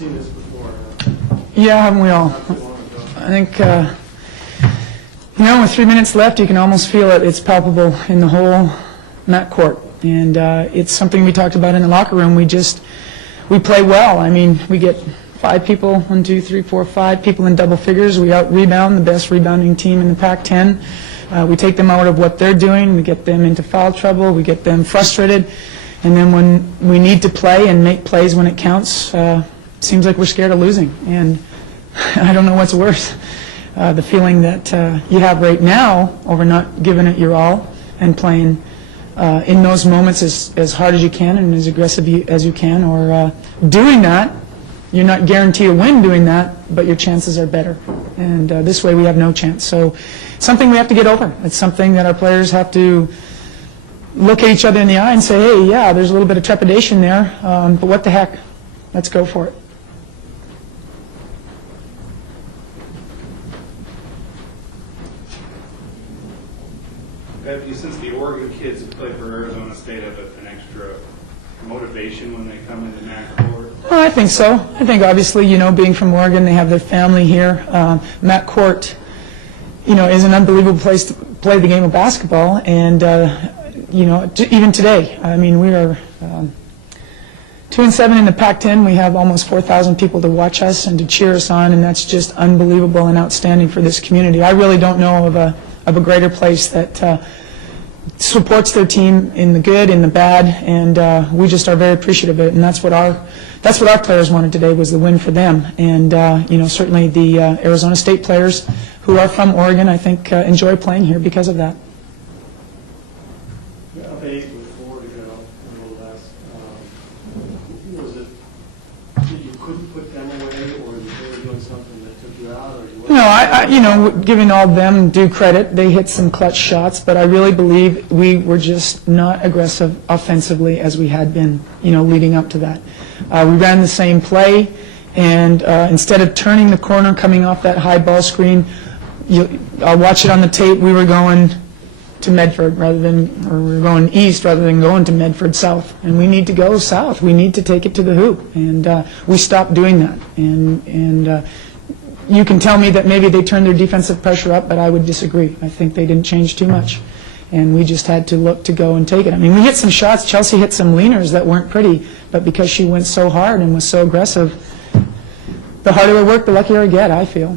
seen this before. Yeah, haven't we all? Not too long ago. I think, with 3 minutes left, you can almost feel it. It's palpable in the whole mat court. And it's something we talked about in the locker room. We play well. I mean, we get 5 people, 1, 2, 3, 4, 5 people in double figures. We out-rebound the best rebounding team in the Pac-10. We take them out of what they're doing. We get them into foul trouble. We get them frustrated. And then when we need to play and make plays when it counts, it seems like we're scared of losing. And I don't know what's worse. The feeling that you have right now over not giving it your all and playing in those moments as hard as you can and as aggressive as you can, or doing that. You're not guaranteed a win doing that, but your chances are better. And this way we have no chance. So something we have to get over. It's something that our players have to look at each other in the eye and say, hey, yeah, there's a little bit of trepidation there, but what the heck? Let's go for it. Bev, since the Oregon kids who play for Arizona State have an extra motivation when they come into MAC court? Well, I think so. I think obviously, being from Oregon, they have their family here. MAC court, is an unbelievable place to play the game of basketball. And, even today, I mean, we are 2-7 in the Pac-10. We have almost 4,000 people to watch us and to cheer us on, and that's just unbelievable and outstanding for this community. I really don't know of a greater place that supports their team in the good, in the bad, and we just are very appreciative of it. And that's what our players wanted today, was the win for them. And certainly the Arizona State players who are from Oregon, I think, enjoy playing here because of that. Up 8 with 4 to go, a little less. Was it that you couldn't put them away, or that they were doing something that took you out, or you? No, giving all of them due credit, they hit some clutch shots, but I really believe we were just not aggressive offensively as we had been, leading up to that. We ran the same play, and instead of turning the corner, coming off that high ball screen, I'll watch it on the tape, we were going to Medford or we were going east rather than going to Medford south. And we need to go south. We need to take it to the hoop. And we stopped doing that. And you can tell me that maybe they turned their defensive pressure up, but I would disagree. I think they didn't change too much. And we just had to look to go and take it. I mean, we hit some shots. Chelsea hit some leaners that weren't pretty, but because she went so hard and was so aggressive, the harder I work, the luckier I get, I feel.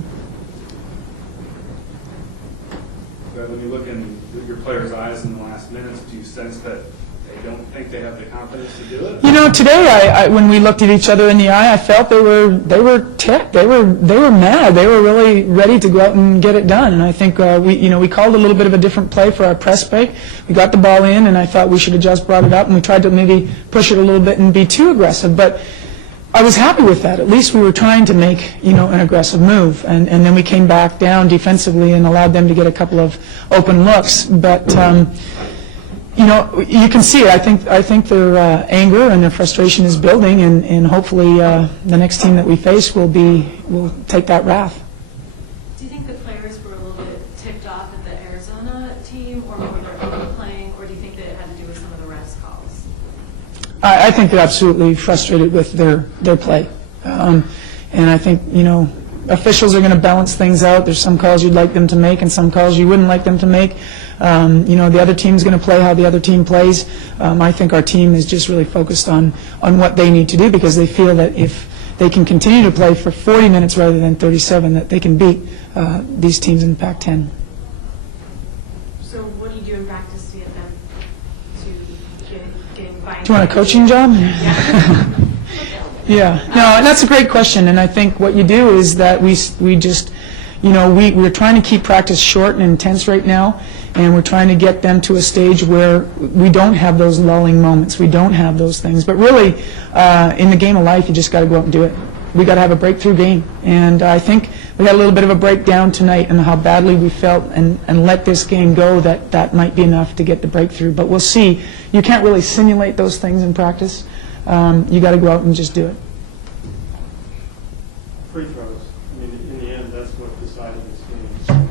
But when you look in your players' eyes in the last minutes, do you sense that they don't think they have the confidence to do it? Today, when we looked at each other in the eye, I felt they were ticked. They were mad. They were really ready to go out and get it done. And I think we called a little bit of a different play for our press break. We got the ball in, and I thought we should have just brought it up, and we tried to maybe push it a little bit and be too aggressive. But I was happy with that. At least we were trying to make an aggressive move, and then we came back down defensively and allowed them to get a couple of open looks. But you can see it. I think their anger and their frustration is building, and hopefully the next team that we face will take that wrath. Do you think the players were a little bit ticked off at the Arizona team, or more their own playing, or do you think that it had to do with some of the refs' calls? I think they're absolutely frustrated with their play, and I think officials are going to balance things out. There's some calls you'd like them to make and some calls you wouldn't like them to make. The other team's going to play how the other team plays. I think our team is just really focused on what they need to do, because they feel that if they can continue to play for 40 minutes rather than 37, that they can beat these teams in the Pac-10. So what do you do in practice to get them to get buy-in? Do you want a coaching job? Yeah. Yeah, no, and that's a great question, and I think what you do is that we just, we're trying to keep practice short and intense right now, and we're trying to get them to a stage where we don't have those lulling moments, we don't have those things, but really, in the game of life, you just got to go out and do it. We got to have a breakthrough game, and I think we had a little bit of a breakdown tonight and how badly we felt and let this game go, that might be enough to get the breakthrough, but we'll see. You can't really simulate those things in practice. You got to go out and just do it. Free throws. I mean, in the end, that's what decided this game.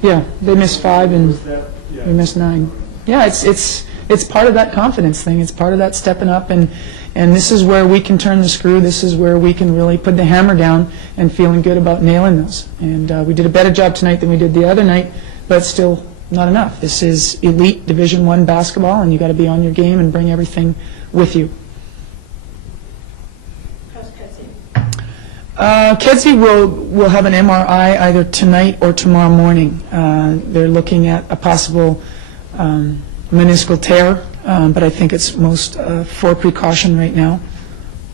Yeah, they missed 5 and Yeah. we missed 9. Yeah, it's it's part of that confidence thing. It's part of that stepping up, and this is where we can turn the screw. This is where we can really put the hammer down and feeling good about nailing those. And we did a better job tonight than we did the other night, but still not enough. This is elite Division I basketball, and you got to be on your game and bring everything with you. How's Kedzie? Kedzie will have an MRI either tonight or tomorrow morning. They're looking at a possible meniscal tear, but I think it's most for precaution right now.